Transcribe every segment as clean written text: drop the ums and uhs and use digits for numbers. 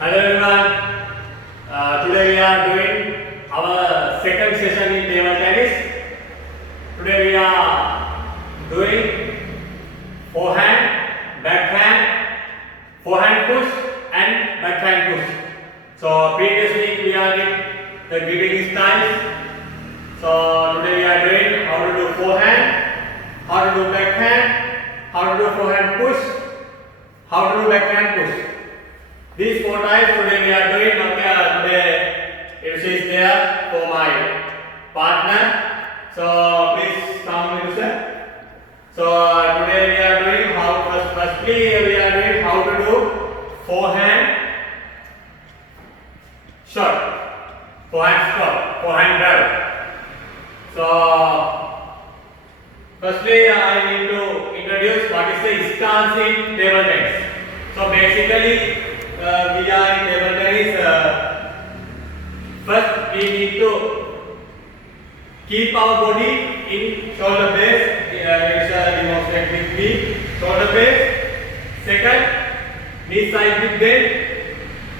Hello everyone. Today we are doing our second session in table tennis. Today we are doing forehand push and backhand push. So previous week we are did the greeting styles. So today we are doing how to do forehand, how to do backhand, how to do forehand push, how to do backhand push. These four types today we are doing. Okay, today it is there for my partner. So please come with sir. So today we are doing firstly we are doing how to do forehand shot, forehand stop, forehand drive. So firstly I need to introduce what is the stance in table tennis. So basically we are in table tennis. First we need to keep our body in shoulder base. Demonstrate with me. Shoulder base. Second, knee side with bend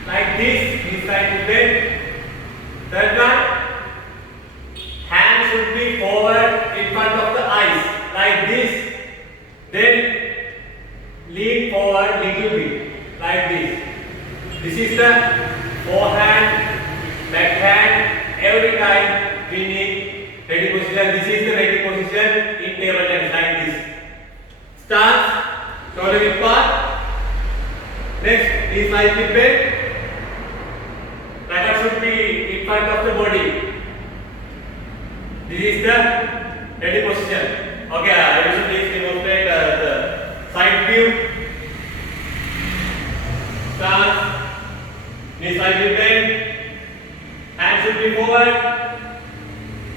like this. Knee side with bend. Third one, hand should be forward in front of the eyes like this. Then lean forward little bit like this. This is the forehand, backhand. Every time we need ready position. This is the ready position in table tennis like this. Stance, shoulder width part. Next, knee side with bend. Racket should be in front of the body. This is the ready position. Okay, I will please demonstrate the side view. Stance. Knee side with bend, hand should be forward,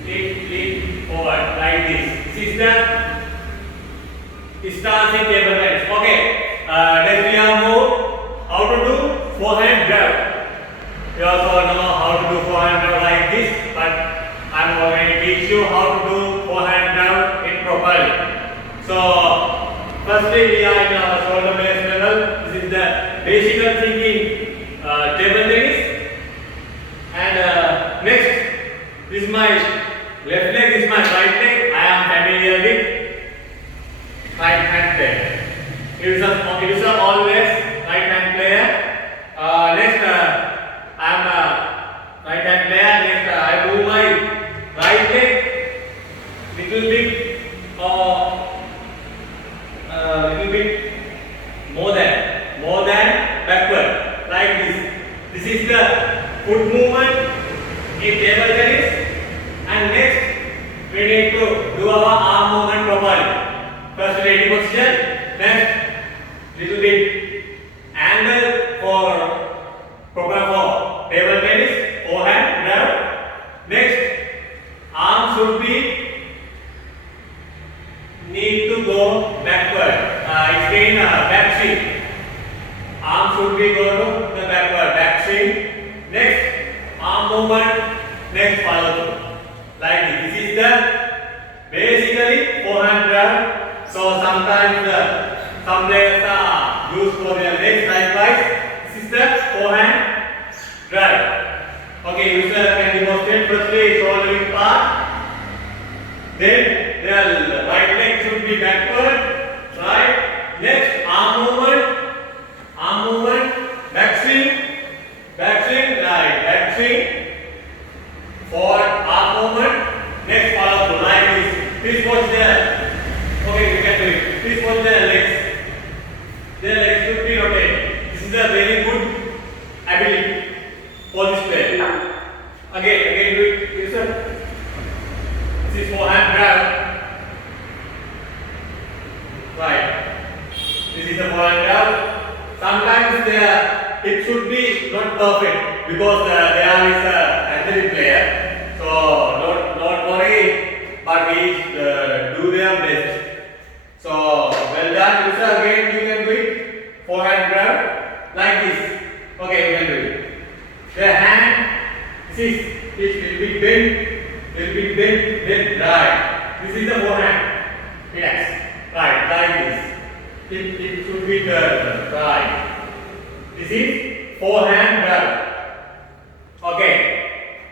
lean forward like this. This is the stance in table tennis. Okay, next we have more how to do forehand grab. You also know how to do forehand grab like this, but I am going to teach you how to do forehand grab in properly. So firstly we are in our shoulder base level. This is the basic thinking. Table tennis. And next, this is my left leg, this is my right leg. I am familiar with right hand player. It is a always right hand player. Next, I am a right hand player. Next, I move my right leg little bit more than backward. Like this. This is the foot movement in table tennis. And next, we need to do our arm movement properly. First, ready position. Next, little bit angle proper for table tennis. Forehand grab. Next, arm should need to go backward. It's in back swing. Arm should be go to the backward, back swing. Next, arm movement. Next, follow through. Like this. This is the basically forehand grab. So sometimes some players are used for their legs likewise. This is the forehand grab. Okay, user can demonstrate firstly shoulder width part. Then their right leg should be backward. Right. Next, arm movement. Arm movement, back swing, right, back swing, forward, arm movement, next follow through, like this. Please watch there. Okay, you can do it. Please watch their legs. Their legs should be rotated. This is a very good ability for this player. Again, do it. Yes, sir. This is forehand grab. Right. This is the forehand grab. Sometimes it should be not perfect because there is a athletic player. So don't worry, but we do their best. So well done. Again you can do it. Forehand grab like this. Okay, you can do it. The hand, this is little bit bend, then right. This is the forehand. Relax. Right, like this. It should be turned right. This is forehand grab. Okay,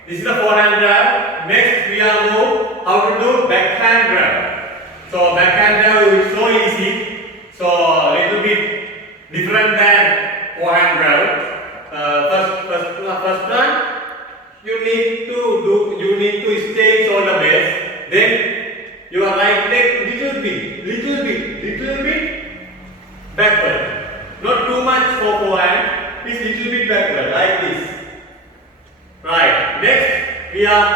this is the forehand grab. Next we are move how to do backhand grab. So backhand grab is so easy. So little bit different than forehand grab. First one, you need to stay shoulder base. Then your right leg little bit backward. Not too much for forehand. It's little bit backward like this. Right. Next we are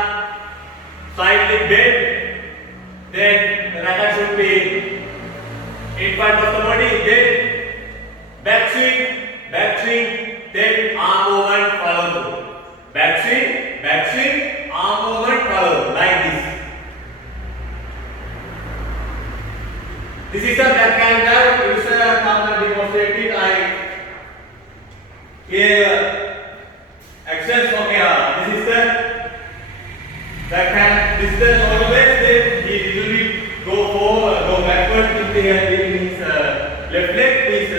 slightly bend. Then the racket should be in front of the body. Then back swing. Then arm movement follow through. Back swing, arm movement follow like this. This is the backhand grab. User come and demonstrate it. I here actions from here. This is the backhand. This is the shoulder base. Then he will go backward in his left leg. Is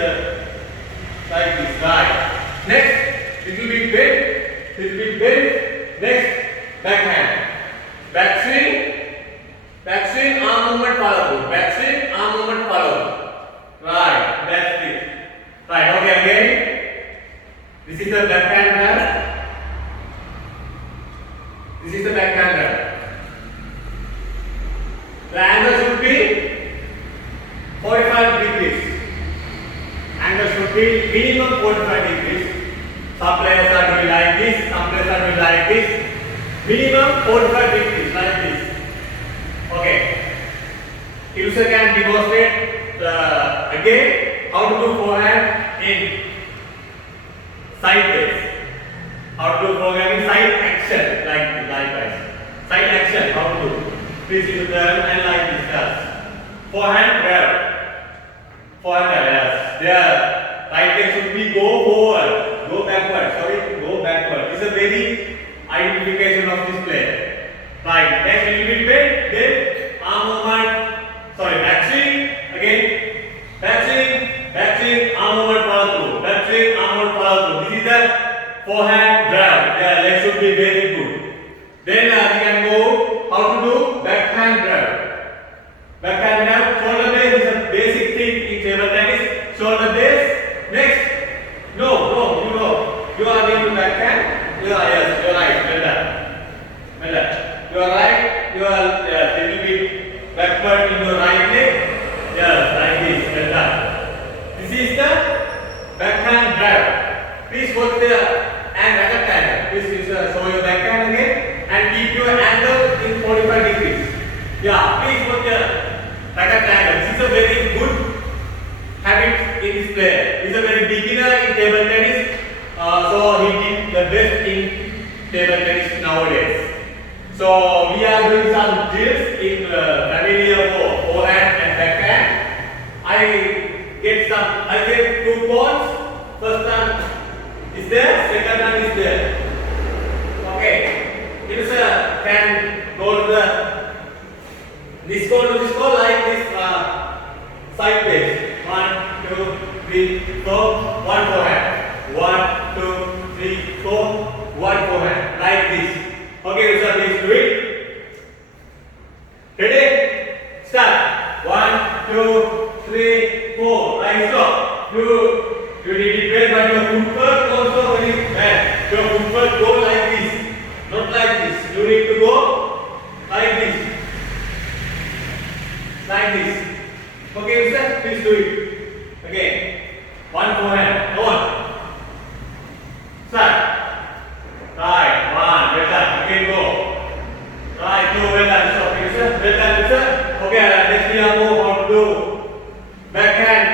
like this. Right. Next, little bit bend. Next, backhand. Back swing, arm movement follow. Back swing, arm movement follow. Right, that's it. Right, okay, again. This is the backhand grab. This is the backhand grab. The angle should be 45 degrees. Angle should be minimum 45 degrees. Some players are doing like this, some players are doing like this. Minimum 45 degrees, like this. Okay. User can demonstrate again how to do forehand in sideways. How to do forehand in side action, like guys. Side action, how to do. Please you turn and like this does. Forehand grab. Yes. There. Right leg should be go forward. Go backward. It's a very identification of this player. Right, next little bit bend, then arm movement. Back swing again. Back swing, arm movement follow through. Back swing, arm movement follow through. This is the forehand grab. Yeah, leg should be very good. Then we can go how to do backhand grab. Backhand grab. Shoulder base is a basic thing in table tennis. Shoulder base. Next. You are going to backhand. Yes, you are right. Well done. You are right. You are little bit backward in your right leg. Yes, like this. Well done. This is the backhand grab. Please put the racket angle. Please show your backhand again and keep your angle in 45 degrees. Yeah, please put the racket angle. This is a very good habit in this player. He is a very beginner in table tennis. So he did the best in table tennis nowadays. So we are doing some drills in familiar forehand and backhand. I get 2 balls. First one is there, second one is there. Okay. User can go to this goal like this sideways. 1, 2, 3, 4. One forehand. 1, 2, 3, 4. One forehand. Like this. Okay, so please do it. Ready? Start. 1, 2, 3, 4. Right, stop. You need it well, but your footwork also very bad. Your footwork go like this, not like this. You need to go like this. Like this. Okay, sir, please do it. Again. One forehand. Go on. Start. Right, 1, well done. Again go. Right, 2, well done. Stop. Okay, sir. Well done, sir. Okay, next we are move on to do backhand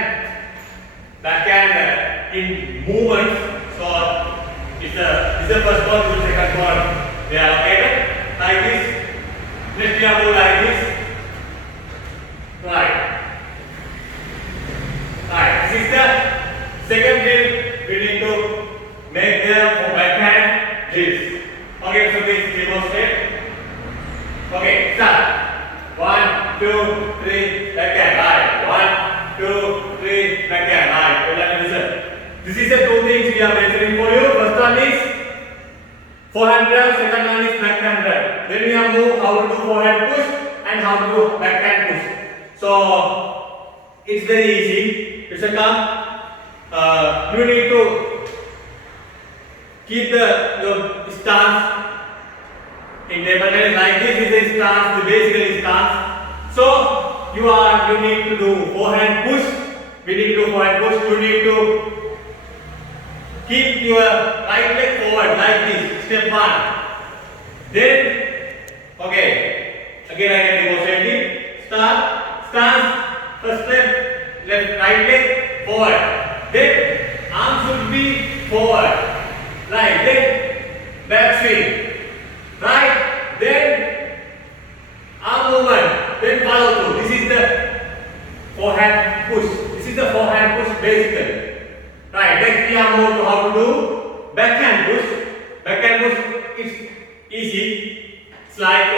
in movements. So it's the first ball to the second ball. They are okay, like this. Next we are move like this. Right. This is the second drill we need to make there for backhand drills. Okay, so please demonstrate. Okay, start. 1, 2, 3, backhand. Right. 1, 2, 3, backhand. Right. Listen. This is the two things we are mentioning for you. First one is forehand drive, second one is backhand drive. Then we have moved how to do forehand push and how to do backhand push. So it's very easy. It's a come. You need to keep your stance in table tennis like this. Is the stance, the basic stance. So you need to do forehand push. We need to do forehand push. You need to keep your right leg forward like this. Step one. Then okay. Again I can demonstrate it. Start. Stance. First step. Left right leg forward. Then arm should be forward. Right. Then back swing. Right. Then arm movement. Then follow through. This is the forehand push. This is the forehand push basically. Right. Next we are moved to how to do backhand push. Backhand push is easy. It's like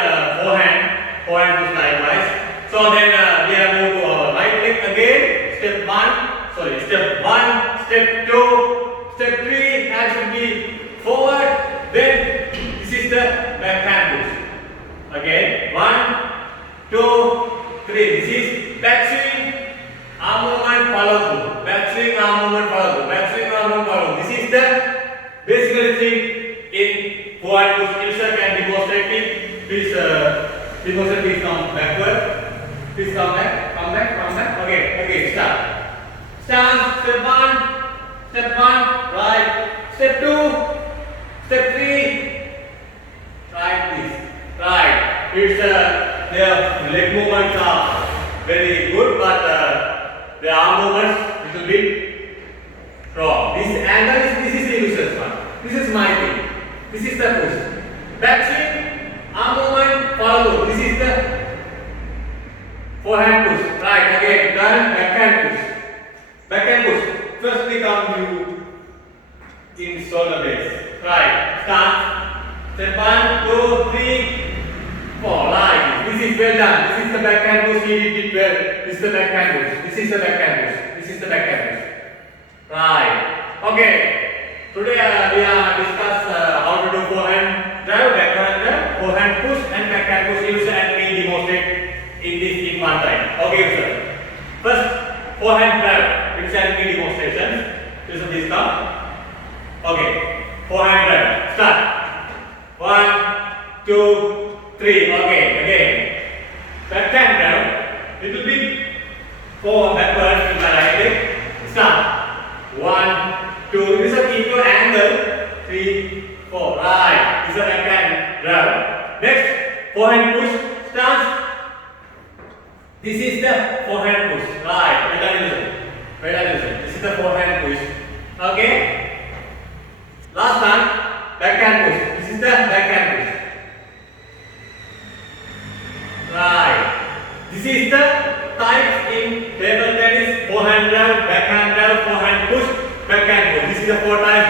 forehand push likewise. So then we are moved to our right leg again. Step one. Step 1, step 2, step 3, hand should be forward. Then this is the backhand push. Again, 1, 2, 3. This is back swing, arm movement, follow through. Back swing, arm movement, follow through. Back swing, arm movement, follow through. This is the basic thing in forehand push. Ilsa can demonstrate it. Please demonstrate. Please come backward. Please come back. Come back. Okay, start. Stance, step 1, right, step 2, step 3, right, please, right. It's their leg movements are very good, but the arm movements little bit wrong. This angle this is the user's one. This is my thing. This is the push. Back swing, arm movement, follow through. This is the forehand push. Right, again, done, backhand push. Backhand push. First we come in shoulder blades. Right. Start. Step 1, 2, 3, 4. Right. This is well done. This is the backhand push. You did it well. This is the backhand push. This is the backhand push. This is the backhand push. Right. Okay. Today we are discuss how to do forehand drive, backhand drive, forehand push, and backhand push. Use and we demonstrate in one time. Okay, sir. First, forehand drive. It's an demonstration. This is this come. Okay. Forehand drive. Start. 1, 2, 3. Okay. Again. Backhand drive. Little bit forward, backward in my right leg. Start. 1, 2. This is a keep your angle. 3, 4. Right. This is a backhand drive. Next, forehand push. Stance. This is the forehand push. Right. This is the forehand push. Okay. Last time, backhand push. This is the backhand push. Right. This is the types in table tennis: forehand drive, backhand drive, forehand push, backhand push. This is the 4 types